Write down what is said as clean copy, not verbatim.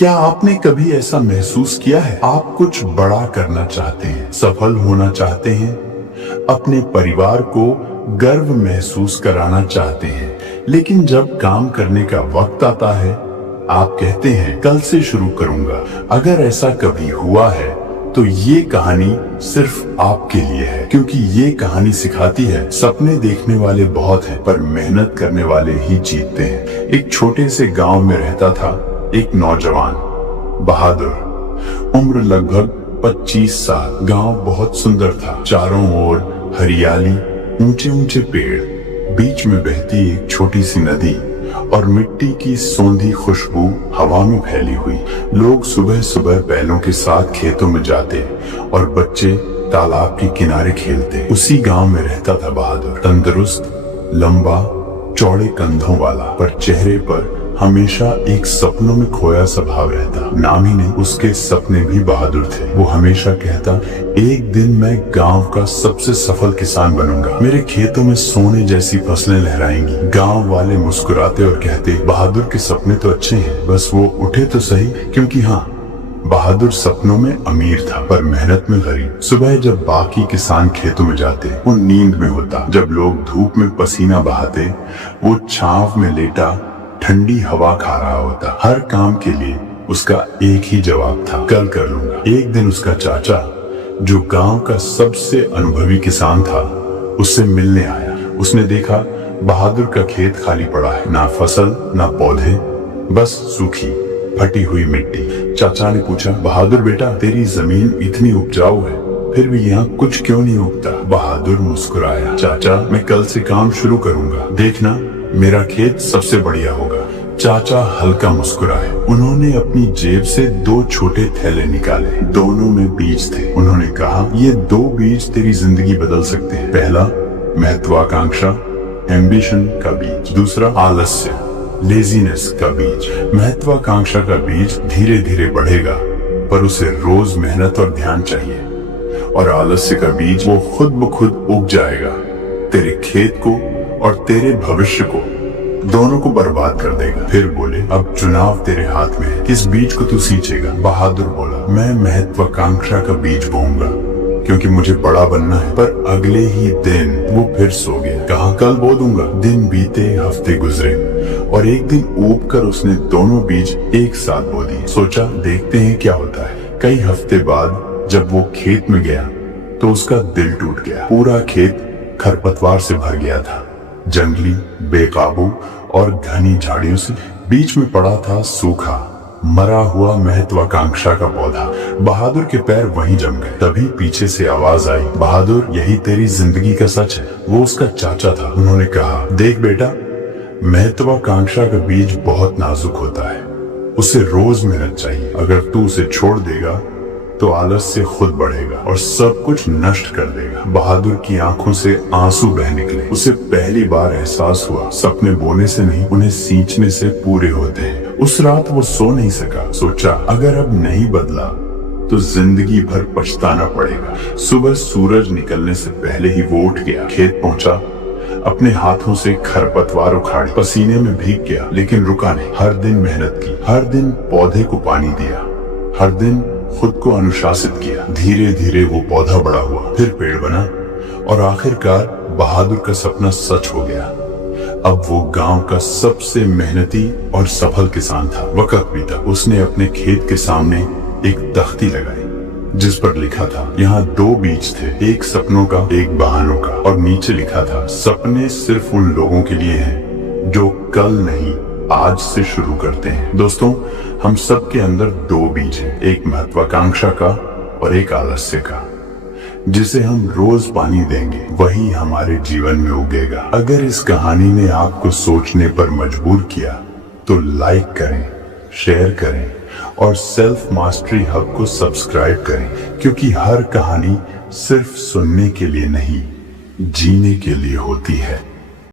क्या आपने कभी ऐसा महसूस किया है? आप कुछ बड़ा करना चाहते हैं, सफल होना चाहते हैं, अपने परिवार को गर्व महसूस कराना चाहते हैं, लेकिन जब काम करने का वक्त आता है, आप कहते हैं कल से शुरू करूंगा। अगर ऐसा कभी हुआ है तो ये कहानी सिर्फ आपके लिए है, क्योंकि ये कहानी सिखाती है सपने देखने वाले बहुत हैं, पर मेहनत करने वाले ही जीतते हैं। एक छोटे से गांव में रहता था एक नौजवान, बहादुर। उम्र लगभग 25 साल। गांव बहुत सुंदर था, चारों ओर हरियाली, ऊंचे ऊंचे पेड़, बीच में बहती एक छोटी सी नदी और मिट्टी की सौंधी खुशबू हवा में फैली हुई। लोग सुबह सुबह बैलों के साथ खेतों में जाते और बच्चे तालाब के किनारे खेलते। उसी गांव में रहता था बहादुर, तंदुरुस्त, लंबा, चौड़े कंधों वाला, पर चेहरे पर हमेशा एक सपनों में खोया स्वभाव रहता। नाम ही नहीं, उसके सपने भी बहादुर थे। वो हमेशा कहता, एक दिन मैं गांव का सबसे सफल किसान बनूंगा, मेरे खेतों में सोने जैसी फसलें लहराएंगी। गांव वाले मुस्कुराते और कहते, बहादुर के सपने तो अच्छे हैं, बस वो उठे तो सही। क्योंकि हाँ, बहादुर सपनों में अमीर था, पर मेहनत में गरीब। सुबह जब बाकी किसान खेतों में जाते, वो नींद में होता। जब लोग धूप में पसीना बहाते, वो छांव में लेटा ठंडी हवा खा रहा होता। हर काम के लिए उसका एक ही जवाब था, कल कर लूंगा। एक दिन उसका चाचा, जो गांव का सबसे अनुभवी किसान था, उससे मिलने आया। उसने देखा बहादुर का खेत खाली पड़ा है, ना फसल ना पौधे, बस सूखी फटी हुई मिट्टी। चाचा ने पूछा, बहादुर बेटा, तेरी जमीन इतनी उपजाऊ है, फिर भी यहाँ कुछ क्यों नहीं उगता? बहादुर मुस्कुराया, चाचा, मैं कल से काम शुरू करूंगा, देखना मेरा खेत सबसे बढ़िया होगा। चाचा हल्का मुस्कुराए। उन्होंने अपनी जेब से 2 छोटे थैले निकाले, दोनों में बीज थे। उन्होंने कहा, ये 2 बीज तेरी जिंदगी बदल सकते हैं। पहला, महत्वाकांक्षा, एम्बिशन का बीज। दूसरा, आलस्य, लेजीनेस का बीज। महत्वाकांक्षा का बीज धीरे धीरे बढ़ेगा, पर उसे रोज मेहनत और ध्यान चाहिए। और आलस्य का बीज, वो खुद ब खुद उग जाएगा, तेरे खेत को और तेरे भविष्य को, दोनों को बर्बाद कर देगा। फिर बोले, अब चुनाव तेरे हाथ में है, किस बीज को तू सींचेगा? बहादुर बोला, मैं महत्वाकांक्षा का बीज बोऊंगा, क्योंकि मुझे बड़ा बनना है। पर अगले ही दिन वो फिर सो गया। कहा, कल बो दूंगा। दिन बीते, हफ्ते गुजरे, और एक दिन ऊब कर उसने दोनों बीज एक साथ बो दिए। सोचा, देखते हैं क्या होता है। कई हफ्ते बाद जब वो खेत में गया तो उसका दिल टूट गया। पूरा खेत खरपतवार से भर गया था, जंगली, बेकाबू और घनी झाड़ियों से। बीच में पड़ा था सूखा, मरा हुआ महत्वाकांक्षा का पौधा। बहादुर के पैर वहीं जम गए। तभी पीछे से आवाज आई, बहादुर, यही तेरी जिंदगी का सच है। वो उसका चाचा था। उन्होंने कहा, देख बेटा, महत्वाकांक्षा का बीज बहुत नाजुक होता है, उसे रोज मेहनत चाहिए। अगर तू उसे छोड़ देगा तो आलस्य खुद बढ़ेगा और सब कुछ नष्ट कर देगा। बहादुर की आंखों से आंसू बह निकले। उसे पहली बार एहसास हुआ, सपने बोने से नहीं, उन्हें सींचने से पूरे होते हैं। उस रात वो सो नहीं सका। सोचा, अगर अब नहीं बदला तो जिंदगी भर पछताना पड़ेगा। सुबह सूरज निकलने से पहले ही वो उठ गया, खेत पहुंचा, अपने हाथों से खरपतवार उखाड़ी, पसीने में भीग गया, लेकिन रुका नहीं। हर दिन मेहनत की, हर दिन पौधे को पानी दिया, हर दिन खुद को अनुशासित किया। धीरे धीरे वो पौधा बड़ा हुआ, फिर पेड़ बना, और आखिरकार बहादुर का सपना सच हो गया। अब वो गांव का सबसे मेहनती और सफल किसान था। वक्त बीता, उसने अपने खेत के सामने एक तख्ती लगाई, जिस पर लिखा था, यहाँ 2 बीज थे, एक सपनों का, एक बहानों का। और नीचे लिखा था, सपने सिर्फ उन लोगों के लिए हैं जो कल नहीं, आज से शुरू करते हैं। दोस्तों, हम सब के अंदर 2 बीज हैं, एक महत्वाकांक्षा का और एक आलस्य का। जिसे हम रोज पानी देंगे, वही हमारे जीवन में उगेगा। अगर इस कहानी ने आपको सोचने पर मजबूर किया तो लाइक करें, शेयर करें और सेल्फ मास्टरी हब को सब्सक्राइब करें, क्योंकि हर कहानी सिर्फ सुनने के लिए नहीं, जीने के लिए होती है।